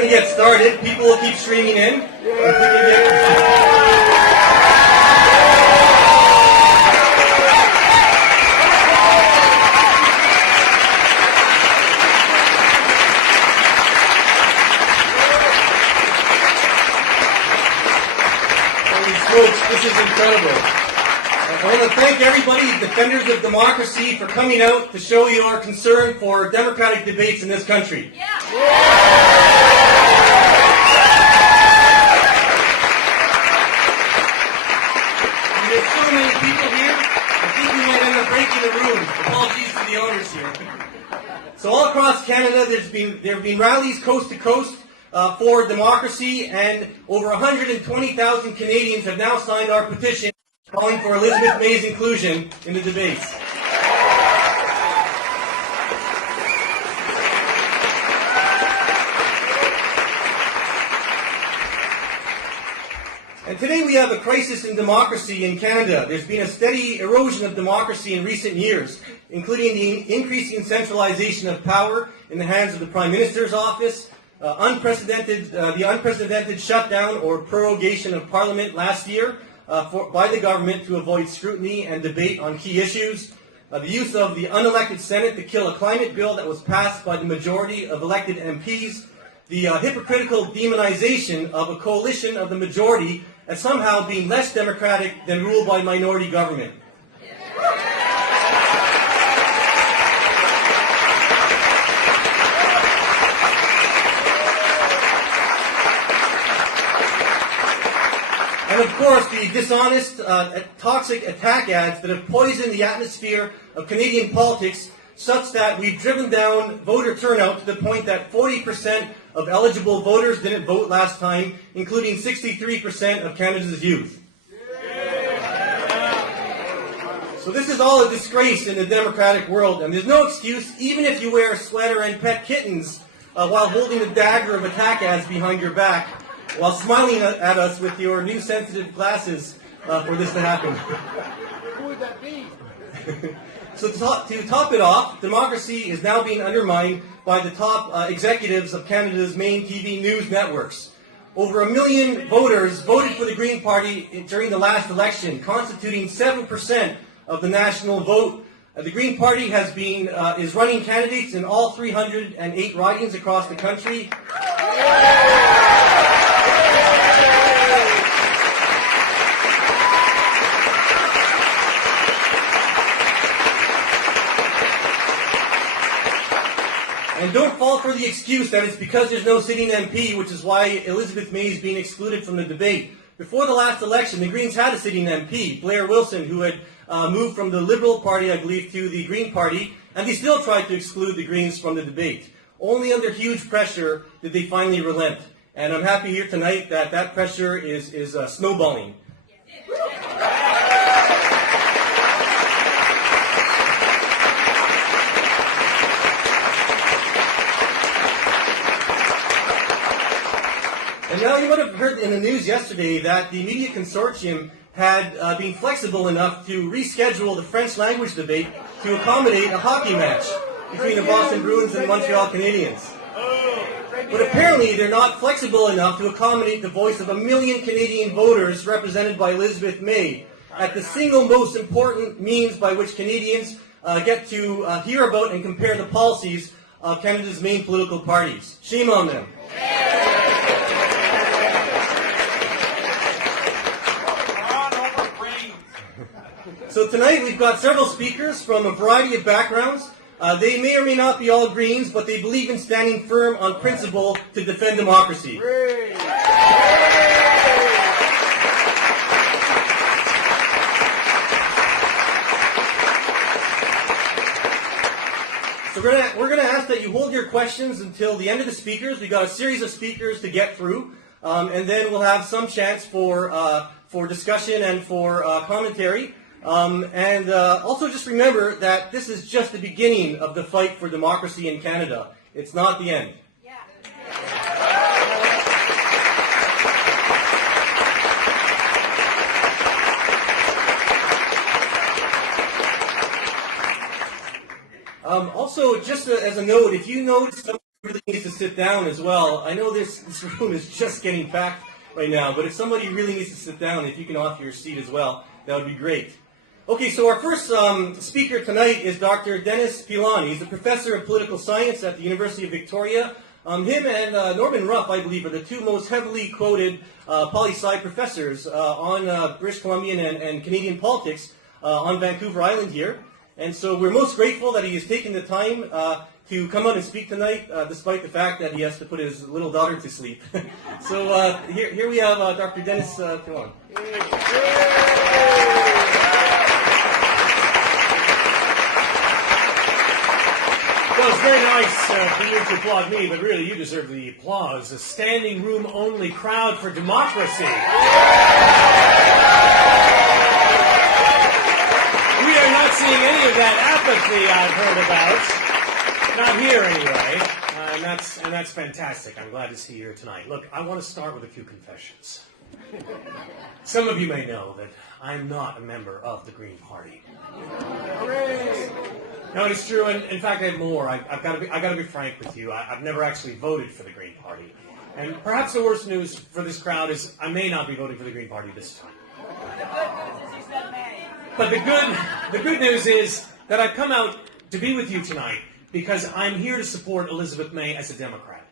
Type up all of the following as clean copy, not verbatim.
going to get started. People will keep streaming in. If we can get... This is incredible. I want to thank everybody, defenders of democracy, for coming out to show your concern for democratic debates in this country. Yeah. There's so many people here, I think we might end up breaking the room. Apologies to the owners here. So all across Canada, there have been rallies coast to coast for democracy, and over 120,000 Canadians have now signed our petition calling for Elizabeth May's inclusion in the debates. And today we have a crisis in democracy in Canada. There's been a steady erosion of democracy in recent years, including the increasing centralization of power in the hands of the Prime Minister's office, the unprecedented shutdown or prorogation of Parliament last year by the government to avoid scrutiny and debate on key issues, the use of the unelected Senate to kill a climate bill that was passed by the majority of elected MPs, the hypocritical demonization of a coalition of the majority as somehow being less democratic than ruled by minority government. And of course, the dishonest, toxic attack ads that have poisoned the atmosphere of Canadian politics such that we've driven down voter turnout to the point that 40% of eligible voters didn't vote last time, including 63% of Canada's youth. So this is all a disgrace in the democratic world, and there's no excuse, even if you wear a sweater and pet kittens while holding a dagger of attack ads behind your back, while smiling at us with your new sensitive glasses for this to happen. Who would that be? So to top it off, democracy is now being undermined by the top executives of Canada's main TV news networks. Over 1 million voters voted for the Green Party during the last election, constituting 7% of the national vote. The Green Party is running candidates in all 308 ridings across the country. And don't fall for the excuse that it's because there's no sitting MP, which is why Elizabeth May is being excluded from the debate. Before the last election, the Greens had a sitting MP, Blair Wilson, who had moved from the Liberal Party, I believe, to the Green Party, and they still tried to exclude the Greens from the debate. Only under huge pressure did they finally relent. And I'm happy here tonight that that pressure is snowballing. And now you might have heard in the news yesterday that the media consortium had been flexible enough to reschedule the French language debate to accommodate a hockey match between the Boston Bruins and the Montreal Canadiens. But apparently they're not flexible enough to accommodate the voice of 1 million Canadian voters represented by Elizabeth May at the single most important means by which Canadians get to hear about and compare the policies of Canada's main political parties. Shame on them. So tonight we've got several speakers from a variety of backgrounds. They may or may not be all Greens, but they believe in standing firm on principle to defend democracy. So we're going to ask that you hold your questions until the end of the speakers. We've got a series of speakers to get through, and then we'll have some chance for discussion and for commentary. Also just remember that this is just the beginning of the fight for democracy in Canada. It's not the end. Yeah. Also, just as a note, if you notice something really needs to sit down as well. I know this room is just getting packed right now, but if somebody really needs to sit down, if you can offer your seat as well, that would be great. Okay, so our first speaker tonight is Dr. Dennis Pilon. He's a professor of political science at the University of Victoria. Him and Norman Ruff, I believe, are the two most heavily quoted poli-sci professors on British Columbian and Canadian politics on Vancouver Island here. And so we're most grateful that he has taken the time to come out and speak tonight, despite the fact that he has to put his little daughter to sleep. So here we have Dr. Dennis Pilon. Well, it's very nice for you to applaud me, but really you deserve the applause. A standing room only crowd for democracy. We are not seeing any of that apathy I've heard about. Not here anyway. And that's fantastic. I'm glad to see you here tonight. Look, I want to start with a few confessions. Some of you may know that I'm not a member of the Green Party. Hooray! No, it's true, and in fact, I have more. I've got to be frank with you. I've never actually voted for the Green Party, and perhaps the worst news for this crowd is I may not be voting for the Green Party this time. But the good news is that I've come out to be with you tonight because I'm here to support Elizabeth May as a Democrat.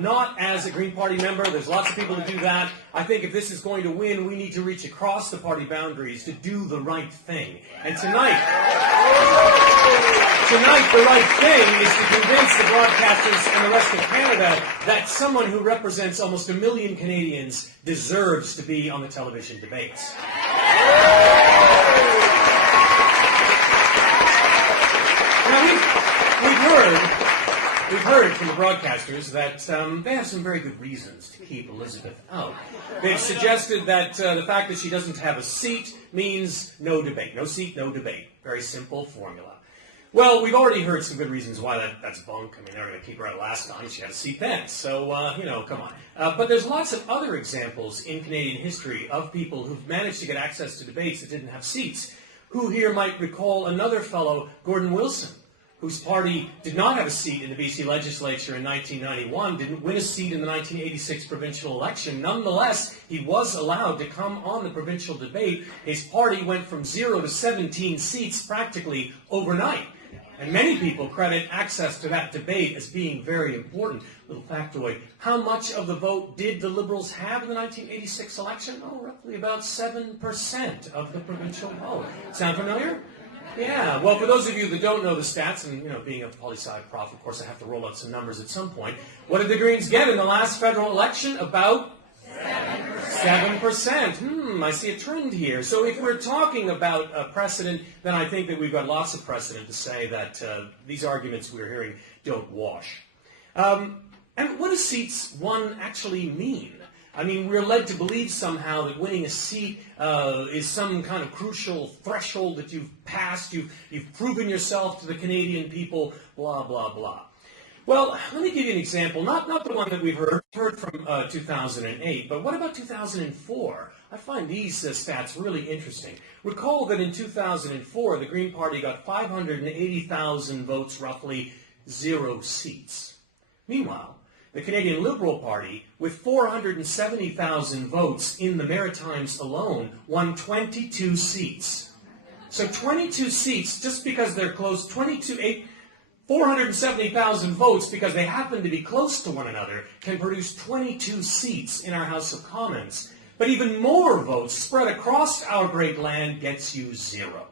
Not as a Green Party member. There's lots of people who do that. I think if this is going to win, we need to reach across the party boundaries to do the right thing. And tonight, the right thing is to convince the broadcasters and the rest of Canada that someone who represents almost 1 million Canadians deserves to be on the television debates. Now, we've heard from the broadcasters that they have some very good reasons to keep Elizabeth out. They've suggested that the fact that she doesn't have a seat means no debate. No seat, no debate. Very simple formula. Well, we've already heard some good reasons why that's bunk. I mean, they were going to keep her out last time. She had a seat then. So, come on. But there's lots of other examples in Canadian history of people who've managed to get access to debates that didn't have seats. Who here might recall another fellow, Gordon Wilson, whose party did not have a seat in the BC legislature in 1991, didn't win a seat in the 1986 provincial election. Nonetheless, he was allowed to come on the provincial debate. His party went from 0 to 17 seats practically overnight. And many people credit access to that debate as being very important. Little factoid, how much of the vote did the Liberals have in the 1986 election? Oh, roughly about 7% of the provincial vote. Sound familiar? Yeah, well, for those of you that don't know the stats, and, being a poli-sci prof, of course, I have to roll out some numbers at some point. What did the Greens get in the last federal election? About 7%. I see a trend here. So if we're talking about a precedent, then I think that we've got lots of precedent to say that these arguments we're hearing don't wash. And what does seats won actually mean? I mean, we're led to believe somehow that winning a seat is some kind of crucial threshold that you've passed, you've proven yourself to the Canadian people, blah, blah, blah. Well, let me give you an example, not the one that we've heard from 2008, but what about 2004? I find these stats really interesting. Recall that in 2004, the Green Party got 580,000 votes, roughly 0 seats. Meanwhile, the Canadian Liberal Party, with 470,000 votes in the Maritimes alone, won 22 seats. So 22 seats, just because they're close, 470,000 votes, because they happen to be close to one another, can produce 22 seats in our House of Commons. But even more votes spread across our great land gets you 0.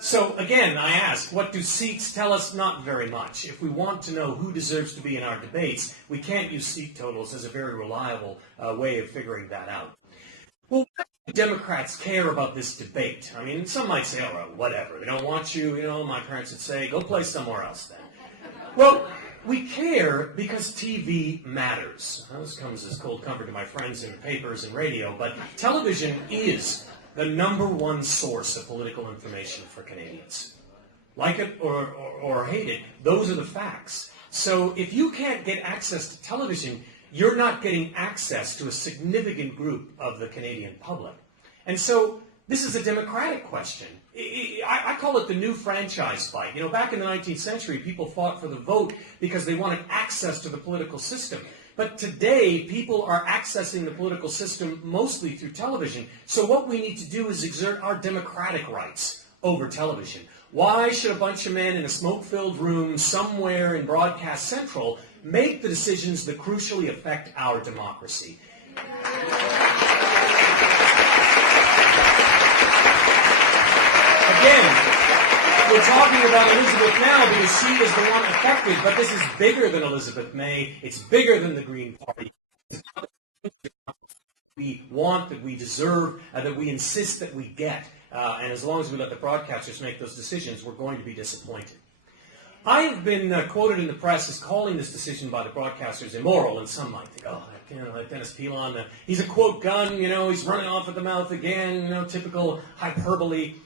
So again, I ask, what do seats tell us? Not very much. If we want to know who deserves to be in our debates, we can't use seat totals as a very reliable way of figuring that out. Well, why do Democrats care about this debate? I mean, some might say, oh, well, whatever. They don't want you, my parents would say, go play somewhere else then. Well, we care because TV matters. Now, this comes as cold comfort to my friends in the papers and radio, but television is the #1 source of political information for Canadians. Like it or hate it, those are the facts. So if you can't get access to television, you're not getting access to a significant group of the Canadian public. And so This is a democratic question. I call it the new franchise fight. You know, back in the 19th century, people fought for the vote because they wanted access to the political system. But today, people are accessing the political system mostly through television. So what we need to do is exert our democratic rights over television. Why should a bunch of men in a smoke-filled room somewhere in Broadcast Central make the decisions that crucially affect our democracy? Again, we're talking about Elizabeth now because she is the one affected, but this is bigger than Elizabeth May. It's bigger than the Green Party. We want, that we deserve, that we insist that we get. And as long as we let the broadcasters make those decisions, we're going to be disappointed. I have been quoted in the press as calling this decision by the broadcasters immoral, and some might think, oh, that Dennis Pilon, he's a quote gun, he's running off at the mouth again, typical hyperbole.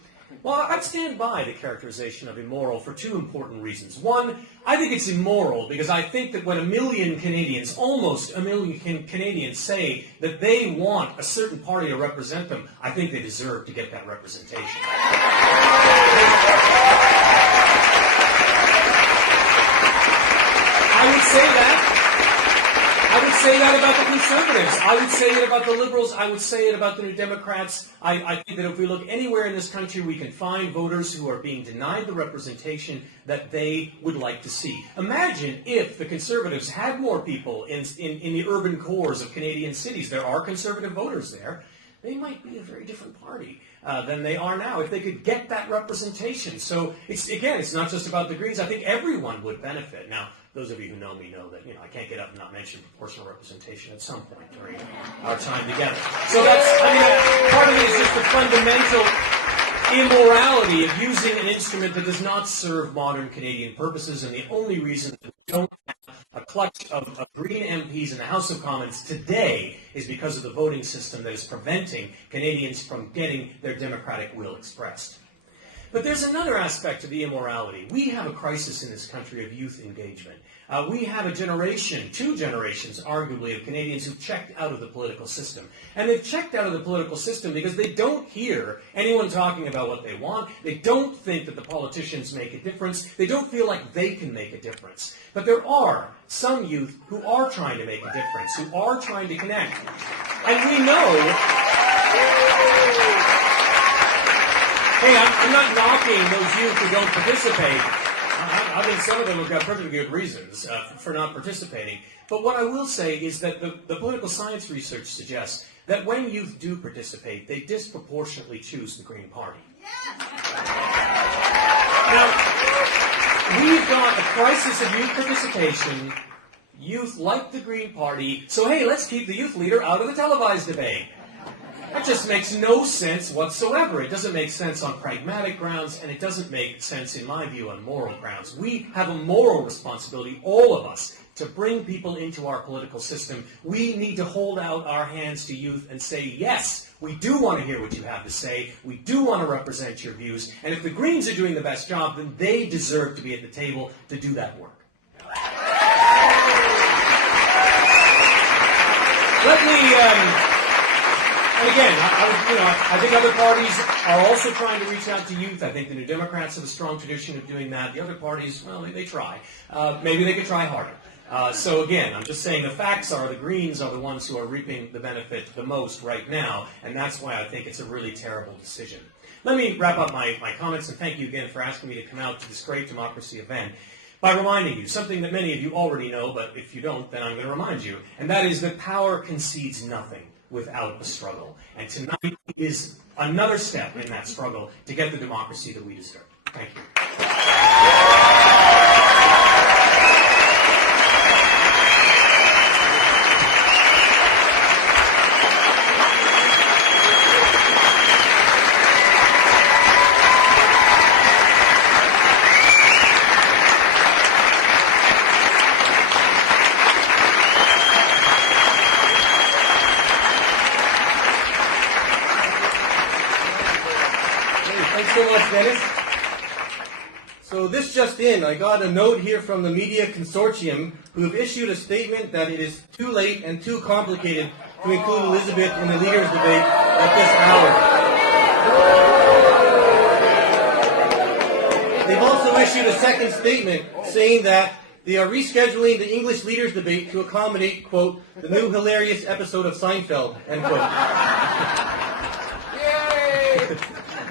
Well, I'd stand by the characterization of immoral for two important reasons. One, I think it's immoral because I think that when a million Canadians, almost a million Canadians, say that they want a certain party to represent them, I think they deserve to get that representation. I would say that. I would say that about the Conservatives. I would say it about the Liberals. I would say it about the New Democrats. I think that if we look anywhere in this country, we can find voters who are being denied the representation that they would like to see. Imagine if the Conservatives had more people in the urban cores of Canadian cities. There are Conservative voters there. They might be a very different party than they are now if they could get that representation. So, it's not just about the Greens. I think everyone would benefit. Now, those of you who know me know that, I can't get up and not mention proportional representation at some point during our time together. So part of it is just the fundamental immorality of using an instrument that does not serve modern Canadian purposes, and the only reason that we don't have a clutch of Green MPs in the House of Commons today is because of the voting system that is preventing Canadians from getting their democratic will expressed. But there's another aspect of the immorality. We have a crisis in this country of youth engagement. We have a generation, two generations, arguably, of Canadians who've checked out of the political system. And they've checked out of the political system because they don't hear anyone talking about what they want. They don't think that the politicians make a difference. They don't feel like they can make a difference. But there are some youth who are trying to make a difference, who are trying to connect. And we know... Hey, I'm not knocking those youth who don't participate. I think some of them have got perfectly good reasons for not participating. But what I will say is that the political science research suggests that when youth do participate, they disproportionately choose the Green Party. Now, we've got a crisis of youth participation. Youth like the Green Party. So, hey, let's keep the youth leader out of the televised debate. That just makes no sense whatsoever. It doesn't make sense on pragmatic grounds, and it doesn't make sense, in my view, on moral grounds. We have a moral responsibility, all of us, to bring people into our political system. We need to hold out our hands to youth and say, yes, we do want to hear what you have to say. We do want to represent your views. And if the Greens are doing the best job, then they deserve to be at the table to do that work. Let me... And again, I think other parties are also trying to reach out to youth. I think the New Democrats have a strong tradition of doing that. The other parties, well, they try. Maybe they could try harder. So again, I'm just saying the facts are the Greens are the ones who are reaping the benefit the most right now, and that's why I think it's a really terrible decision. Let me wrap up my comments, and thank you again for asking me to come out to this great democracy event by reminding you something that many of you already know, but if you don't, then I'm going to remind you, and that is that power concedes nothing without a struggle. And tonight is another step in that struggle to get the democracy that we deserve. Thank you. Thanks so much, Dennis. So this just in, I got a note here from the Media Consortium who have issued a statement that it is too late and too complicated to include Elizabeth in the leaders' debate at this hour. They've also issued a second statement saying that they are rescheduling the English leaders debate to accommodate, quote, the new hilarious episode of Seinfeld, end quote. Yay!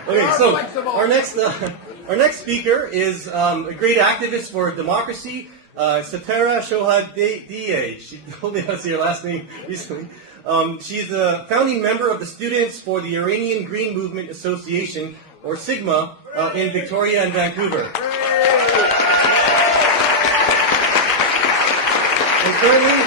Okay, so our next speaker is a great activist for democracy, Satara Shohadeh. She told me how to say her last name recently. She's a founding member of the Students for the Iranian Green Movement Association, or Sigma, in Victoria and Vancouver. And currently,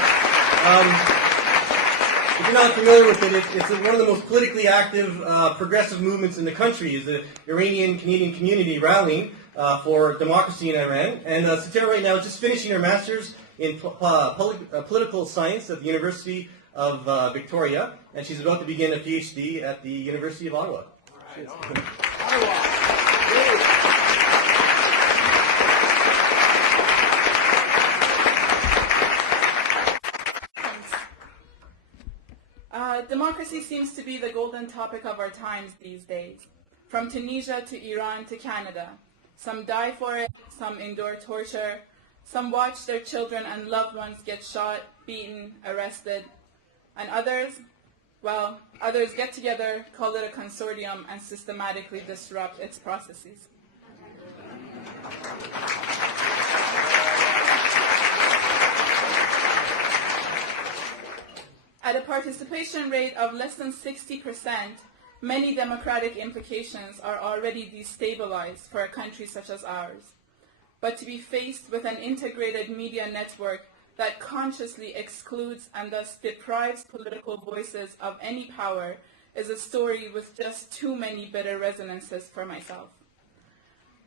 if you're not familiar with it, it's one of the most politically active progressive movements in the country. Is the Iranian-Canadian community rallying for democracy in Iran. And Satara right now is just finishing her master's in political science at the University of Victoria, and she's about to begin a PhD at the University of Ottawa. Democracy seems to be the golden topic of our times these days. From Tunisia to Iran to Canada. Some die for it, some endure torture, some watch their children and loved ones get shot, beaten, arrested, and others get together, call it a consortium, and systematically disrupt its processes. At a participation rate of less than 60%, many democratic implications are already destabilized for a country such as ours. But to be faced with an integrated media network that consciously excludes and thus deprives political voices of any power is a story with just too many bitter resonances for myself.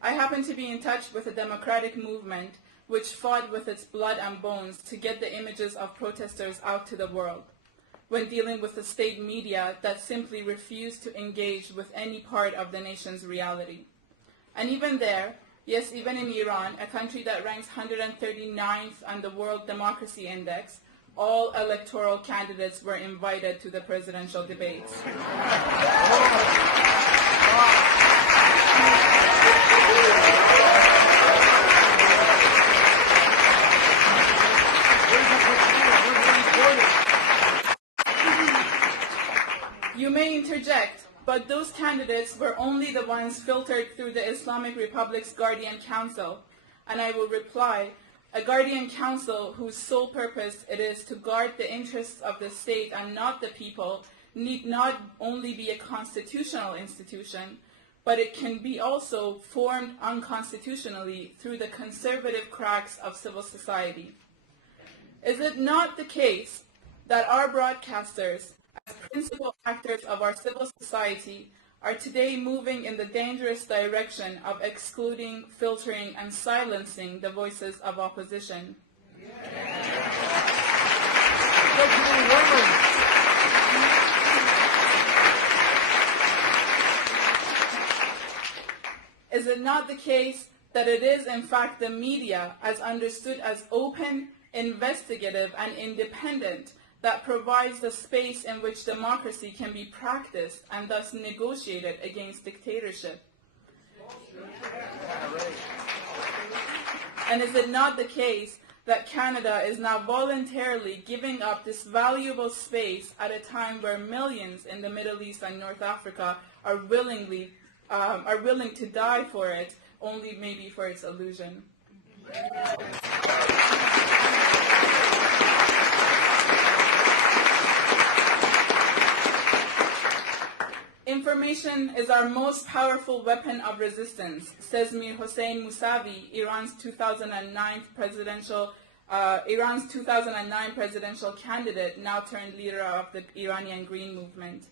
I happen to be in touch with a democratic movement which fought with its blood and bones to get the images of protesters out to the world, when dealing with the state media that simply refused to engage with any part of the nation's reality. And even there, yes, even in Iran, a country that ranks 139th on the World Democracy Index, all electoral candidates were invited to the presidential debates. You may interject, but those candidates were only the ones filtered through the Islamic Republic's Guardian Council. And I will reply, a Guardian Council whose sole purpose it is to guard the interests of the state and not the people need not only be a constitutional institution, but it can be also formed unconstitutionally through the conservative cracks of civil society. Is it not the case that our broadcasters, as principal actors of our civil society, are today moving in the dangerous direction of excluding, filtering, and silencing the voices of opposition? Is it not the case that it is in fact the media, as understood as open, investigative, and independent, that provides the space in which democracy can be practiced and thus negotiated against dictatorship? And is it not the case that Canada is now voluntarily giving up this valuable space at a time where millions in the Middle East and North Africa are willing to die for it, only maybe for its illusion? Information is our most powerful weapon of resistance, says Mir Hossein Mousavi, Iran's 2009 presidential candidate, now turned leader of the Iranian Green Movement.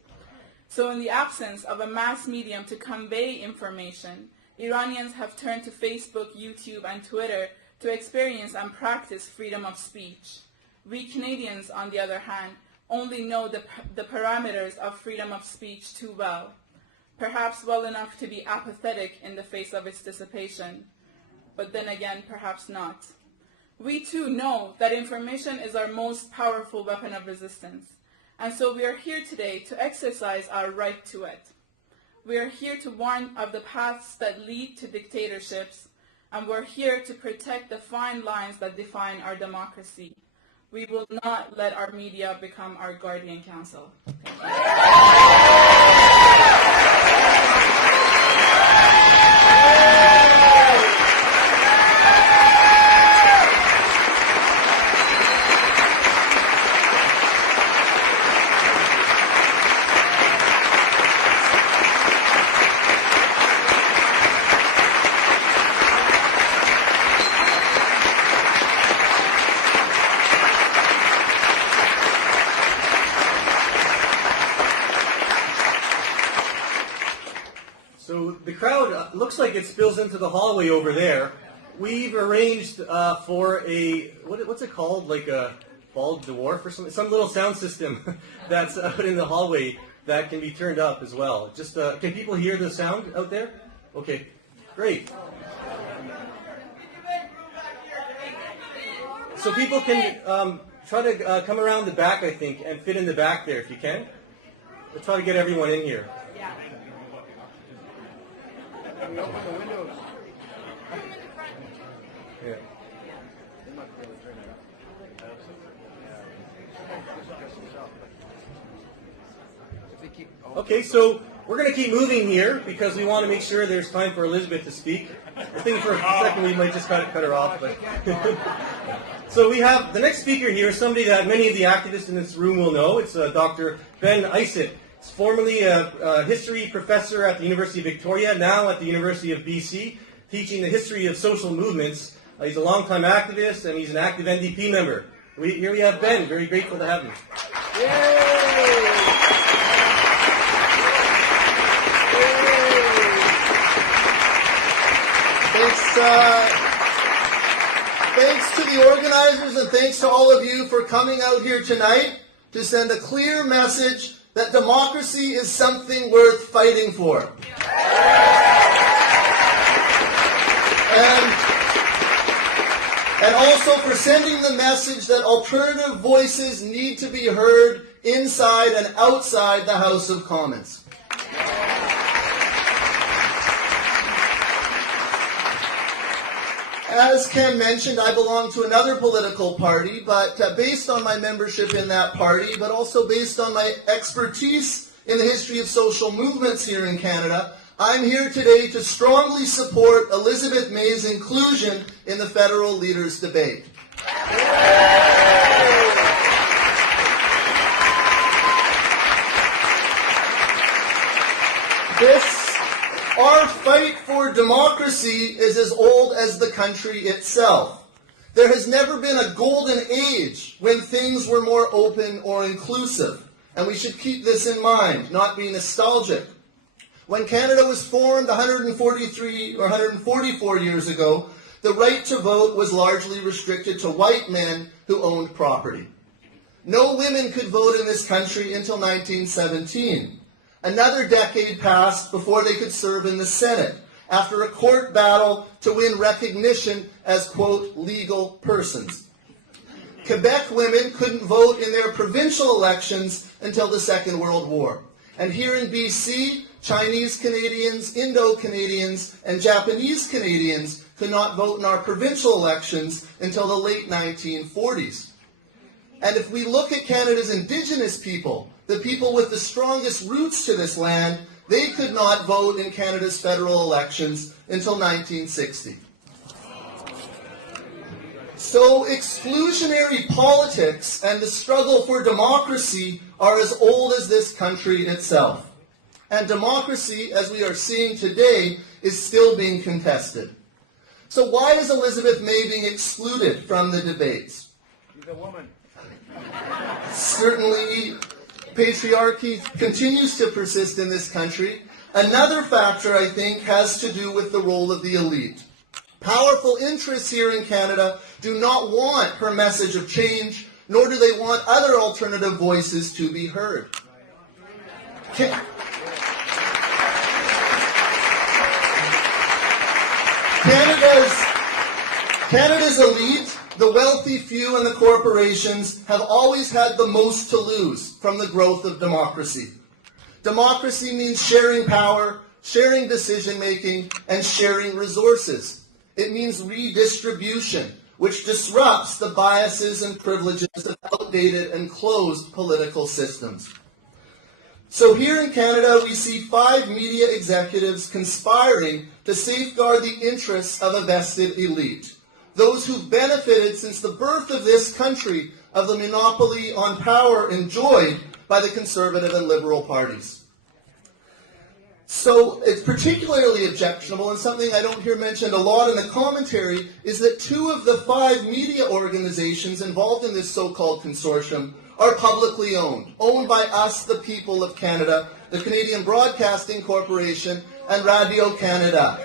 So in the absence of a mass medium to convey information, Iranians have turned to Facebook, YouTube, and Twitter to experience and practice freedom of speech. We Canadians, on the other hand, only know the parameters of freedom of speech too well, perhaps well enough to be apathetic in the face of its dissipation, but then again, perhaps not. We too know that information is our most powerful weapon of resistance, and so we are here today to exercise our right to it. We are here to warn of the paths that lead to dictatorships, and we're here to protect the fine lines that define our democracy. We will not let our media become our guardian council. So the crowd looks like it spills into the hallway over there. We've arranged for a, what's it called, like a bald dwarf or something, some little sound system that's out in the hallway that can be turned up as well. Just, can people hear the sound out there? Okay, great. So people can try to come around the back, I think, and fit in the back there if you can. We'll try to get everyone in here. Open the windows. Yeah. Okay, so we're going to keep moving here because we want to make sure there's time for Elizabeth to speak. I think for a second we might just cut her off. But so we have the next speaker here, somebody that many of the activists in this room will know. It's Dr. Ben Isett. He's formerly a history professor at the University of Victoria, now at the University of BC, teaching the history of social movements. He's a longtime activist, and he's an active NDP member. Here we have Ben. Very grateful to have him. Thanks to the organizers and thanks to all of you for coming out here tonight to send a clear message that democracy is something worth fighting for. And also for sending the message that alternative voices need to be heard inside and outside the House of Commons. As Ken mentioned, I belong to another political party, but based on my membership in that party, but also based on my expertise in the history of social movements here in Canada, I'm here today to strongly support Elizabeth May's inclusion in the federal leaders' debate. Our fight for democracy is as old as the country itself. There has never been a golden age when things were more open or inclusive, and we should keep this in mind, not be nostalgic. When Canada was formed 143 or 144 years ago, the right to vote was largely restricted to white men who owned property. No women could vote in this country until 1917. Another decade passed before they could serve in the Senate, after a court battle to win recognition as, quote, legal persons. Quebec women couldn't vote in their provincial elections until the Second World War. And here in BC, Chinese Canadians, Indo-Canadians, and Japanese Canadians could not vote in our provincial elections until the late 1940s. And if we look at Canada's Indigenous people, the people with the strongest roots to this land, they could not vote in Canada's federal elections until 1960. So exclusionary politics and the struggle for democracy are as old as this country itself. And democracy, as we are seeing today, is still being contested. So why is Elizabeth May being excluded from the debates? She's a woman. Certainly, patriarchy continues to persist in this country. Another factor, I think, has to do with the role of the elite. Powerful interests here in Canada do not want her message of change, nor do they want other alternative voices to be heard. Canada's elite, the wealthy few and the corporations, have always had the most to lose from the growth of democracy. Democracy means sharing power, sharing decision-making, and sharing resources. It means redistribution, which disrupts the biases and privileges of outdated and closed political systems. So here in Canada, we see 5 media executives conspiring to safeguard the interests of a vested elite, those who've benefited since the birth of this country of the monopoly on power enjoyed by the Conservative and Liberal parties. So it's particularly objectionable, and something I don't hear mentioned a lot in the commentary, is that 2 of the 5 media organizations involved in this so-called consortium are publicly owned by us, the people of Canada, the Canadian Broadcasting Corporation and Radio-Canada.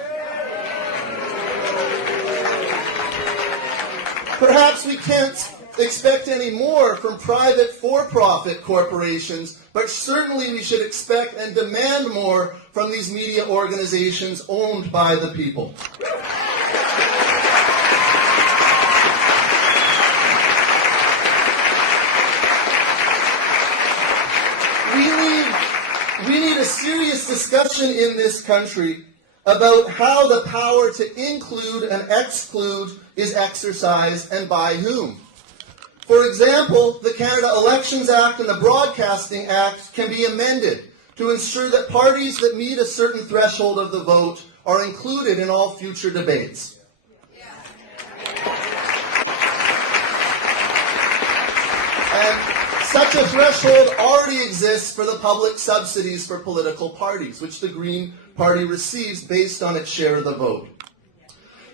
Perhaps we can't expect any more from private for-profit corporations, but certainly we should expect and demand more from these media organizations owned by the people. We need a serious discussion in this country about how the power to include and exclude is exercised and by whom. For example, the Canada Elections Act and the Broadcasting Act can be amended to ensure that parties that meet a certain threshold of the vote are included in all future debates. And such a threshold already exists for the public subsidies for political parties, which the Green Party receives based on its share of the vote.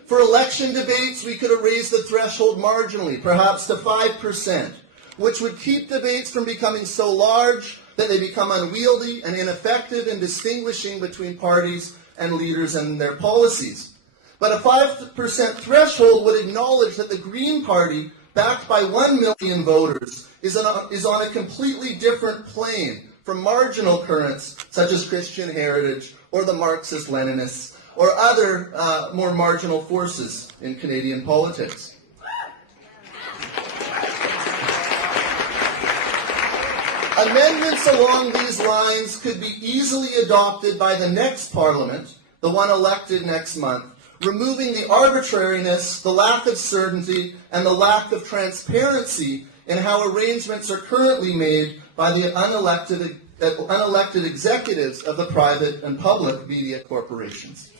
For election debates, we could have raised the threshold marginally, perhaps to 5%, which would keep debates from becoming so large that they become unwieldy and ineffective in distinguishing between parties and leaders and their policies. But a 5% threshold would acknowledge that the Green Party, backed by 1 million voters, is on a completely different plane from marginal currents such as Christian Heritage or the Marxist-Leninists or other more marginal forces in Canadian politics. Amendments along these lines could be easily adopted by the next Parliament, the one elected next month, removing the arbitrariness, the lack of certainty, and the lack of transparency in how arrangements are currently made by the unelected executives of the private and public media corporations.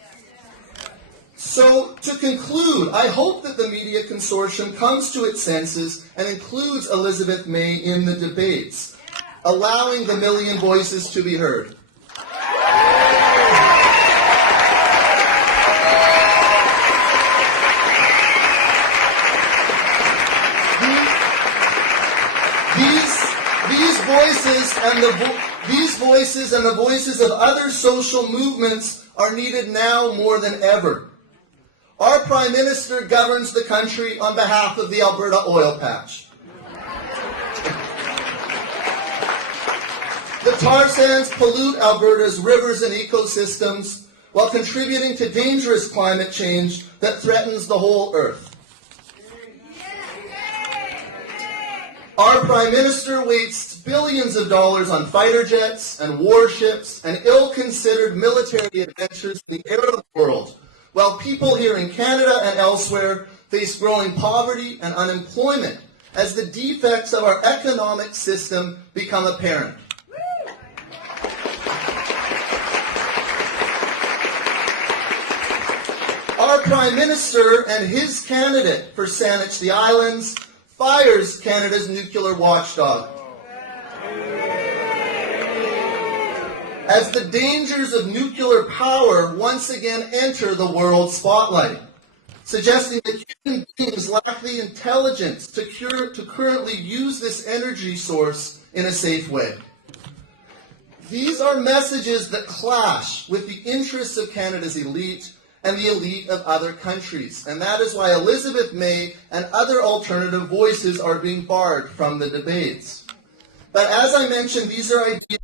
So, to conclude, I hope that the Media Consortium comes to its senses and includes Elizabeth May in the debates, allowing the million voices to be heard. These voices and the voices of other social movements are needed now more than ever. Our Prime Minister governs the country on behalf of the Alberta oil patch. The tar sands pollute Alberta's rivers and ecosystems while contributing to dangerous climate change that threatens the whole Earth. Our Prime Minister wastes billions of dollars on fighter jets and warships and ill-considered military adventures in the air of the world, while people here in Canada and elsewhere face growing poverty and unemployment as the defects of our economic system become apparent. Our Prime Minister and his candidate for Saanich the Islands fires Canada's nuclear watchdog. As the dangers of nuclear power once again enter the world spotlight, suggesting that human beings lack the intelligence to currently use this energy source in a safe way. These are messages that clash with the interests of Canada's elite and the elite of other countries. And that is why Elizabeth May and other alternative voices are being barred from the debates. But as I mentioned, these are ideas.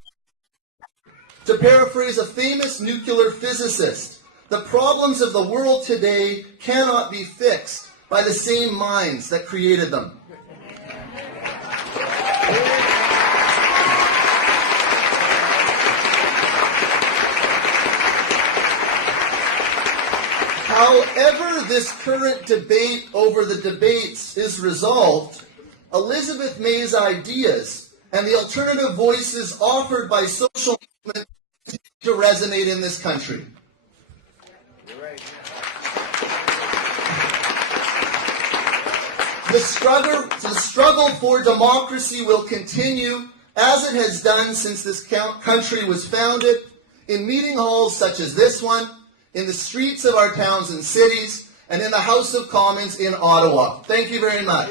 To paraphrase a famous nuclear physicist, the problems of the world today cannot be fixed by the same minds that created them. this current debate over the debates is resolved, Elizabeth May's ideas and the alternative voices offered by social movement continue to resonate in this country. You're right. The struggle for democracy will continue, as it has done since this country was founded, in meeting halls such as this one, in the streets of our towns and cities, and in the House of Commons in Ottawa. Thank you very much.